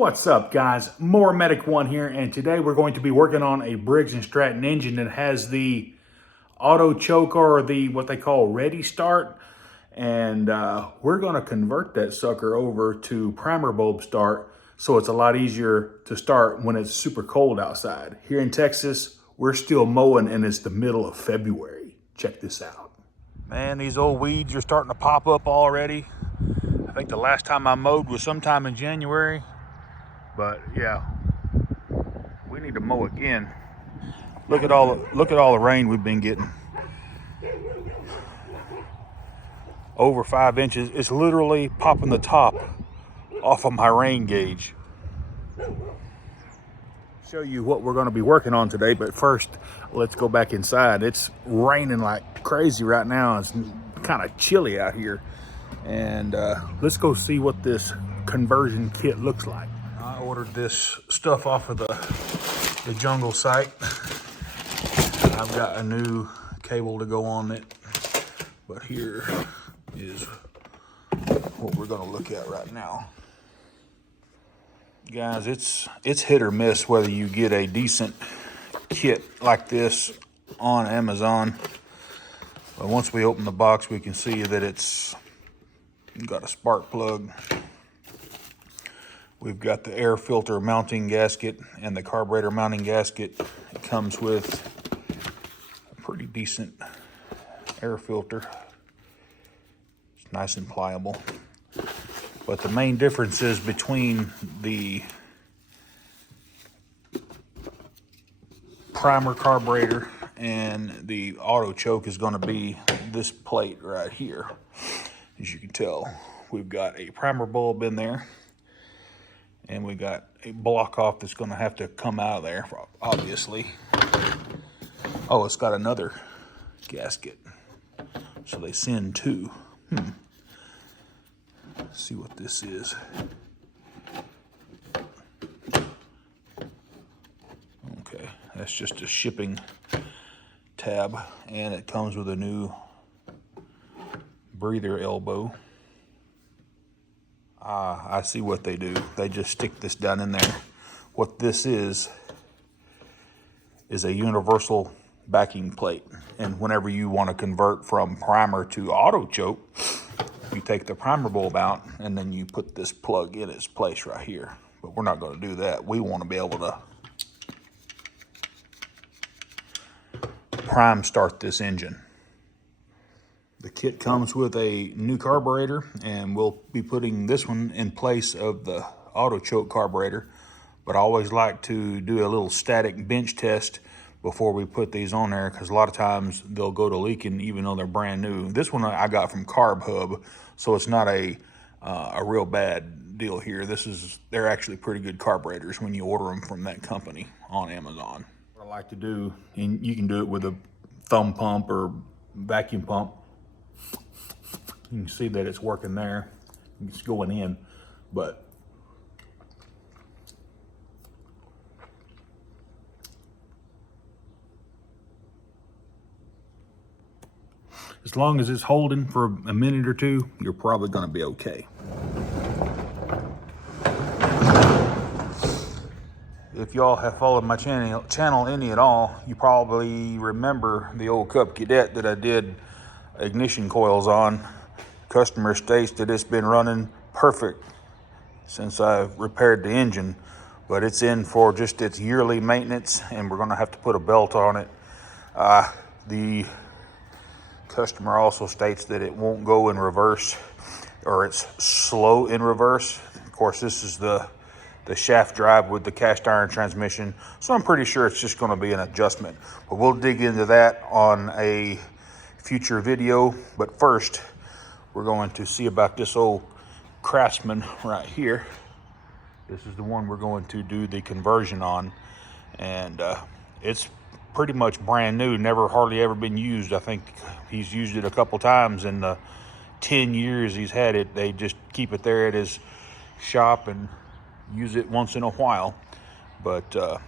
What's up, guys? More Medic One here, and today we're going to be working on a Briggs & Stratton engine that has the auto choke, or the what they call ready start, and we're going to convert that sucker over to primer bulb start, so it's a lot easier to start when it's super cold outside. Here in Texas, we're still mowing, and it's the middle of February. Check this out. Man, these old weeds are starting to pop up already. I think the last time I mowed was sometime in January. But yeah, we need to mow again. Look at all the rain we've been getting. Over 5 inches. It's literally popping the top off of my rain gauge. Show you what we're going to be working on today, but first let's go back inside. It's raining like crazy right now. It's kind of chilly out here, and let's go see what this conversion kit looks like. I ordered this stuff off of the jungle site. I've got a new cable to go on it, but here is what we're going to look at right now. Guys, it's hit or miss whether you get a decent kit like this on Amazon. But once we open the box, we can see that it's got a spark plug. We've got the air filter mounting gasket and the carburetor mounting gasket. It comes with a pretty decent air filter. It's nice and pliable. But the main difference is between the primer carburetor and the auto choke is going to be this plate right here. As you can tell, we've got a primer bulb in there. And we got a block off that's going to have to come out of there, obviously. Oh, it's got another gasket. So they send two. Let's see what this is. Okay, that's just a shipping tab. And it comes with a new breather elbow. I see what they do. They just stick this down in there. What this is a universal backing plate. And whenever you want to convert from primer to auto choke, you take the primer bulb out and then you put this plug in its place right here. But we're not going to do that. We want to be able to prime start this engine. The kit comes with a new carburetor, and we'll be putting this one in place of the auto choke carburetor. But I always like to do a little static bench test before we put these on there, because a lot of times they'll go to leaking even though they're brand new. This one I got from Carb Hub, so it's not a real bad deal here. They're actually pretty good carburetors when you order them from that company on Amazon. What I like to do, and you can do it with a thumb pump or vacuum pump. You can see that it's working there. It's going in, but as long as it's holding for a minute or two, you're probably going to be okay. If y'all have followed my channel any at all, you probably remember the old Cup Cadet that I did ignition coils on. Customer states that it's been running perfect since I've repaired the engine, but it's in for just its yearly maintenance, and we're going to have to put a belt on it. The customer also states that it won't go in reverse, or it's slow in reverse. Of course, this is the shaft drive with the cast iron transmission, so I'm pretty sure it's just going to be an adjustment. But we'll dig into that on a future video. But first, we're going to see about this old Craftsman right here. This is the one we're going to do the conversion on, and it's pretty much brand new, never hardly ever been used. I think he's used it a couple times in the 10 years he's had it. They just keep it there at his shop and use it once in a while. But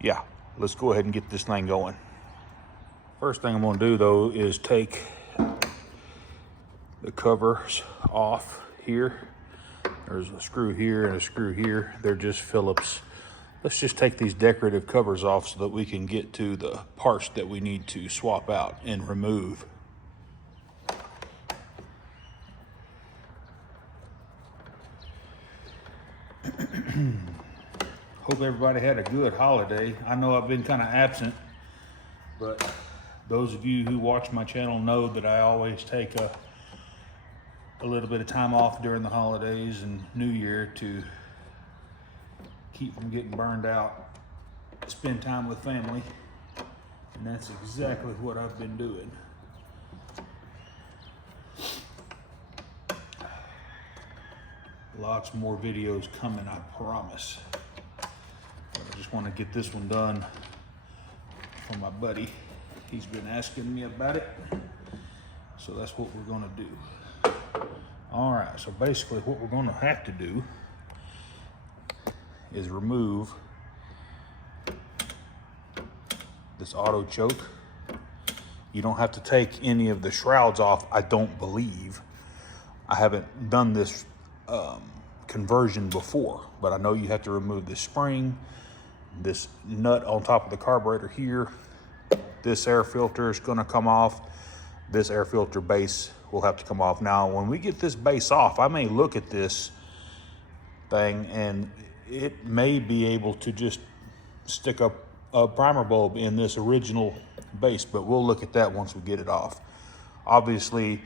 yeah, let's go ahead and get this thing going. First thing I'm going to do though is take the covers off here. There's a screw here and a screw here. They're just Phillips. Let's just take these decorative covers off so that we can get to the parts that we need to swap out and remove. Hope everybody had a good holiday. I know I've been kind of absent, but those of you who watch my channel know that I always take a little bit of time off during the holidays and New Year to keep from getting burned out, spend time with family, and that's exactly what I've been doing. Lots more videos coming, I promise. But I just want to get this one done for my buddy. He's been asking me about it, so that's what we're going to do. All right, so basically what we're going to have to do is remove this auto choke. You don't have to take any of the shrouds off, I don't believe. I haven't done this conversion before, but I know you have to remove this spring, this nut on top of the carburetor here. This air filter is going to come off. This air filter base will have to come off. Now, when we get this base off, I may look at this thing and it may be able to just stick up a primer bulb in this original base, but we'll look at that once we get it off. Obviously,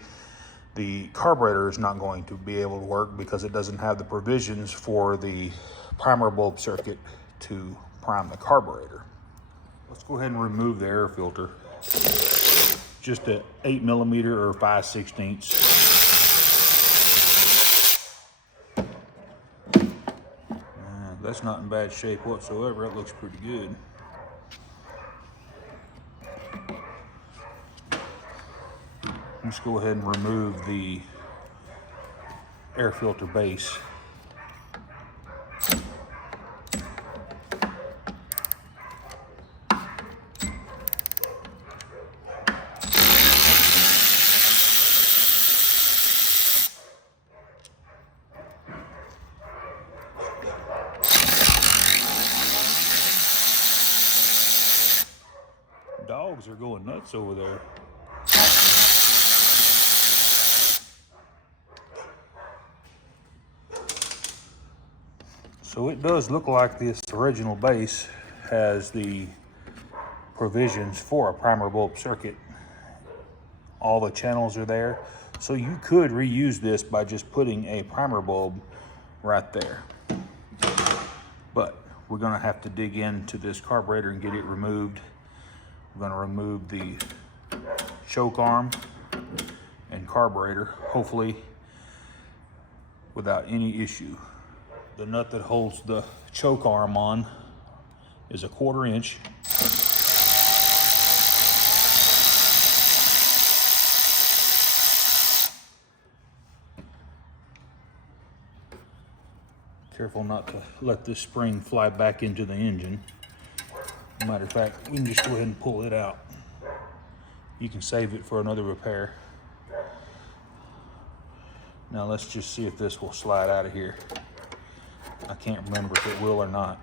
the carburetor is not going to be able to work because it doesn't have the provisions for the primer bulb circuit to prime the carburetor. Let's go ahead and remove the air filter. Just an 8mm or 5/16. That's not in bad shape whatsoever. It looks pretty good. Let's go ahead and remove the air filter base. Dogs are going nuts over there. So it does look like this original base has the provisions for a primer bulb circuit. All the channels are there. So you could reuse this by just putting a primer bulb right there. But we're gonna have to dig into this carburetor and get it removed. We're gonna remove the choke arm and carburetor, hopefully without any issue. The nut that holds the choke arm on is a 1/4 inch. Careful not to let this spring fly back into the engine. Matter of fact, we can just go ahead and pull it out. You can save it for another repair. Now let's just see if this will slide out of here. I can't remember if it will or not.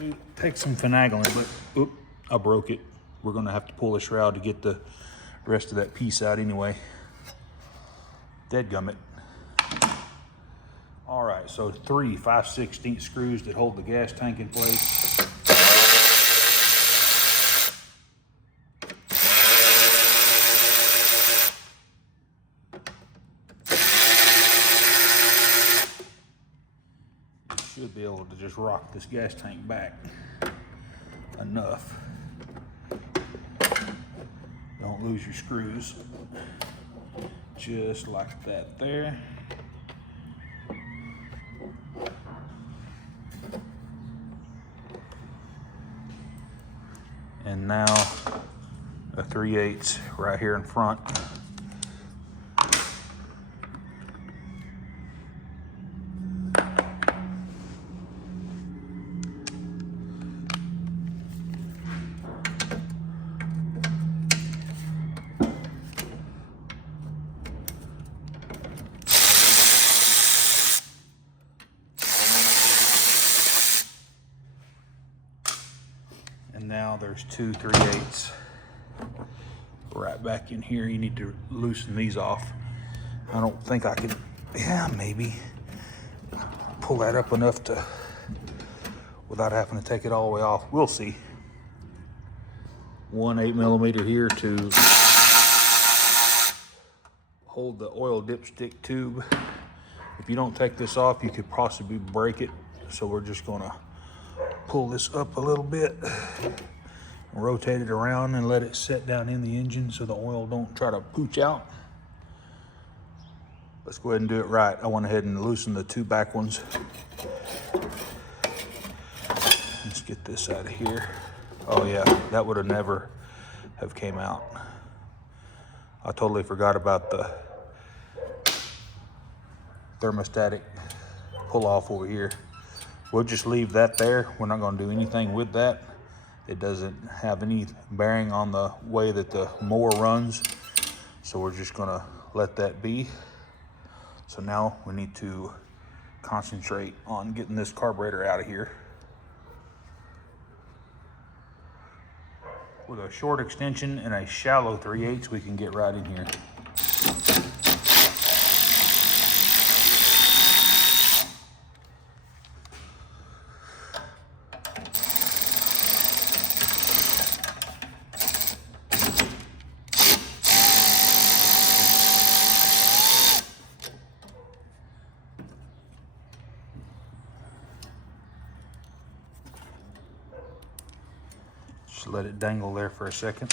It takes some finagling, but oop, I broke it. We're gonna have to pull the shroud to get the rest of that piece out anyway. Dadgummit. All right, so 3 5/16 screws that hold the gas tank in place. Should be able to just rock this gas tank back enough. Don't lose your screws. Just like that there. And now a 3/8 right here in front. there's 2 3/8 right back in here. You need to loosen these off. I don't think I can, yeah, maybe pull that up enough to, without having to take it all the way off. We'll see. One 8mm here to hold the oil dipstick tube. If you don't take this off, you could possibly break it. So we're just gonna pull this up a little bit, rotate it around and let it set down in the engine so the oil don't try to pooch out. Let's go ahead and do it right. I went ahead and loosened the 2 back ones. Let's get this out of here. Oh yeah, that would have never have came out. I totally forgot about the thermostatic pull off over here. We'll just leave that there. We're not gonna do anything with that. It doesn't have any bearing on the way that the mower runs. So we're just gonna let that be. So now we need to concentrate on getting this carburetor out of here. With a short extension and a shallow 3/8, we can get right in here. Just let it dangle there for a second.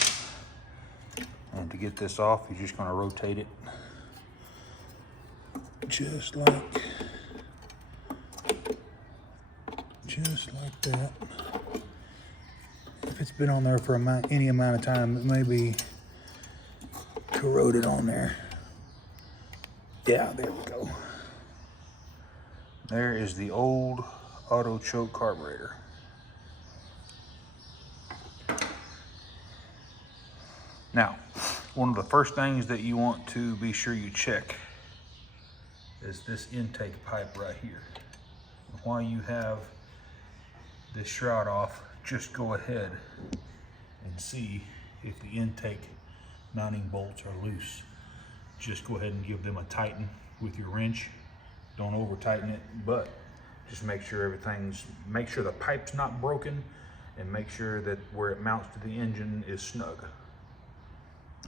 And to get this off, you're just gonna rotate it just like that. If it's been on there for any amount of time, it may be corroded on there. Yeah, there we go. There is the old auto choke carburetor. Now, one of the first things that you want to be sure you check is this intake pipe right here. And while you have this shroud off, just go ahead and see if the intake mounting bolts are loose. Just go ahead and give them a tighten with your wrench. Don't over tighten it, but just make sure make sure the pipe's not broken, and make sure that where it mounts to the engine is snug.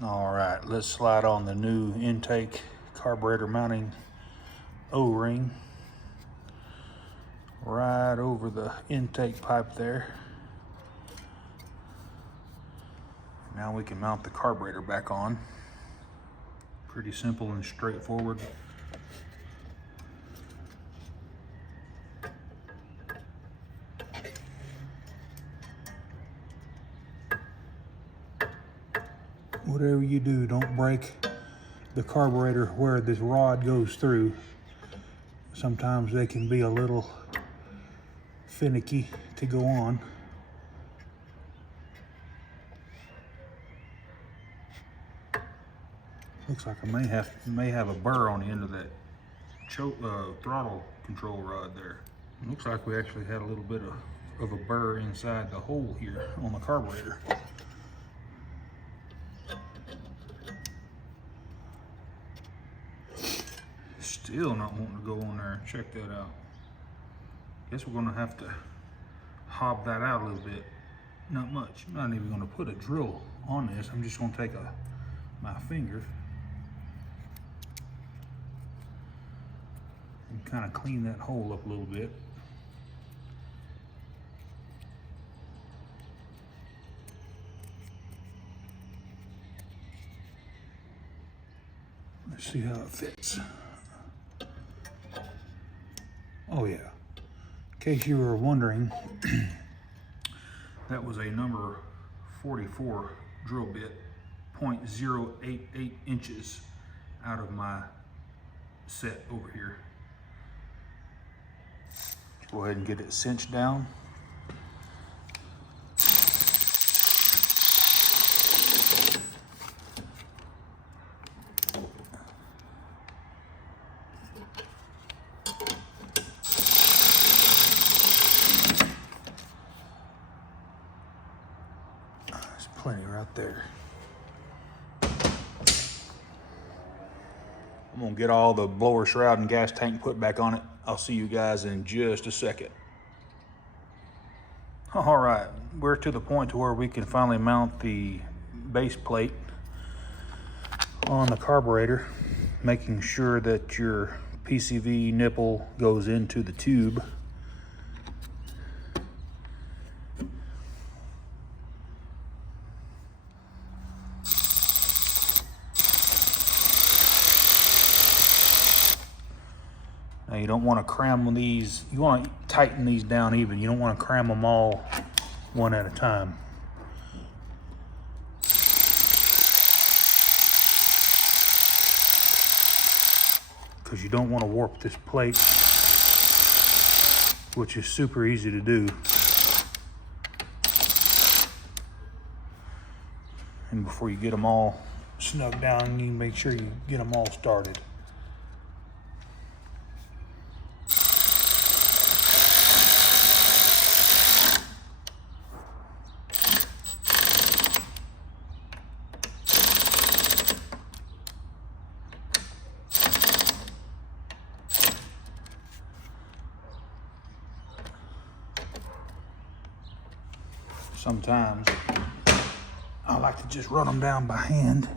All right, let's slide on the new intake carburetor mounting O-ring right over the intake pipe there. Now we can mount the carburetor back on. Pretty simple and straightforward. Whatever you do, don't break the carburetor where this rod goes through. Sometimes they can be a little finicky to go on. Looks like I may have a burr on the end of that throttle control rod there. It looks like we actually had a little bit of a burr inside the hole here on the carburetor. Still not wanting to go on there and check that out. Guess we're gonna have to hob that out a little bit. Not much. I'm not even gonna put a drill on this. I'm just gonna take my finger and kind of clean that hole up a little bit. Let's see how it fits. Oh yeah, in case you were wondering, that was a number 44 drill bit, 0.088 inches out of my set over here. Go ahead and get it cinched down. there. I'm gonna get all the blower shroud and gas tank put back on it. I'll see you guys in just a second. All right, we're to the point to where we can finally mount the base plate on the carburetor, making sure that your PCV nipple goes into the tube. Now you don't want to cram these, you want to tighten these down even. You don't want to cram them all one at a time. Because you don't want to warp this plate, which is super easy to do. And before you get them all snug down, you make sure you get them all started. Sometimes I like to just run them down by hand.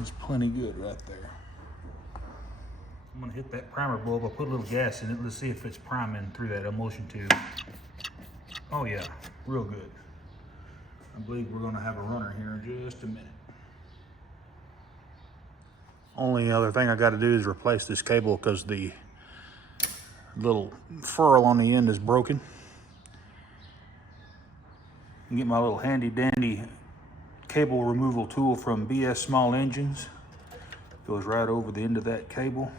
It's plenty good right there. I'm gonna hit that primer bulb. I'll put a little gas in it. Let's see if it's priming through that emulsion tube. Oh yeah, real good. I believe we're gonna have a runner here in just a minute. Only other thing I gotta do is replace this cable because the little furl on the end is broken. And get my little handy dandy cable removal tool from BS Small Engines. Goes right over the end of that cable.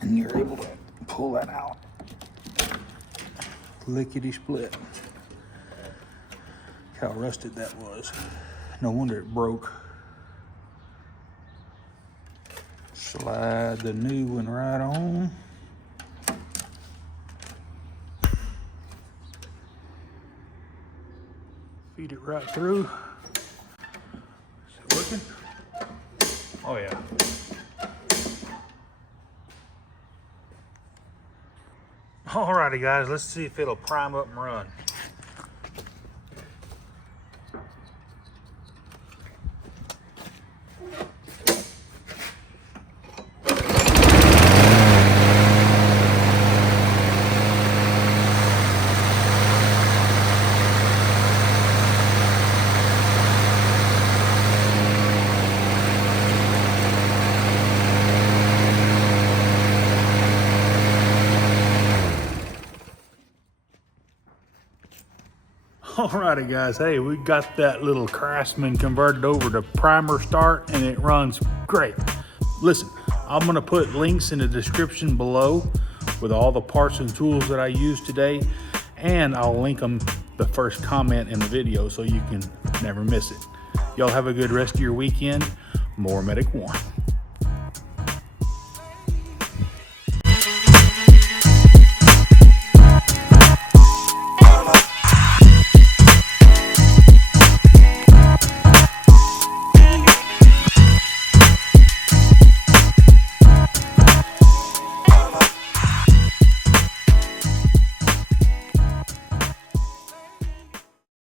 And you're able to pull that out. Lickety split. Look how rusted that was. No wonder it broke. Slide the new one right on. Feed it right through. Is it working? Oh yeah. Alrighty guys, let's see if it'll prime up and run. Alrighty guys, hey, we got that little Craftsman converted over to primer start and it runs great. Listen, I'm gonna put links in the description below with all the parts and tools that I used today, and I'll link them the first comment in the video so you can never miss it. Y'all have a good rest of your weekend. More Medic 1.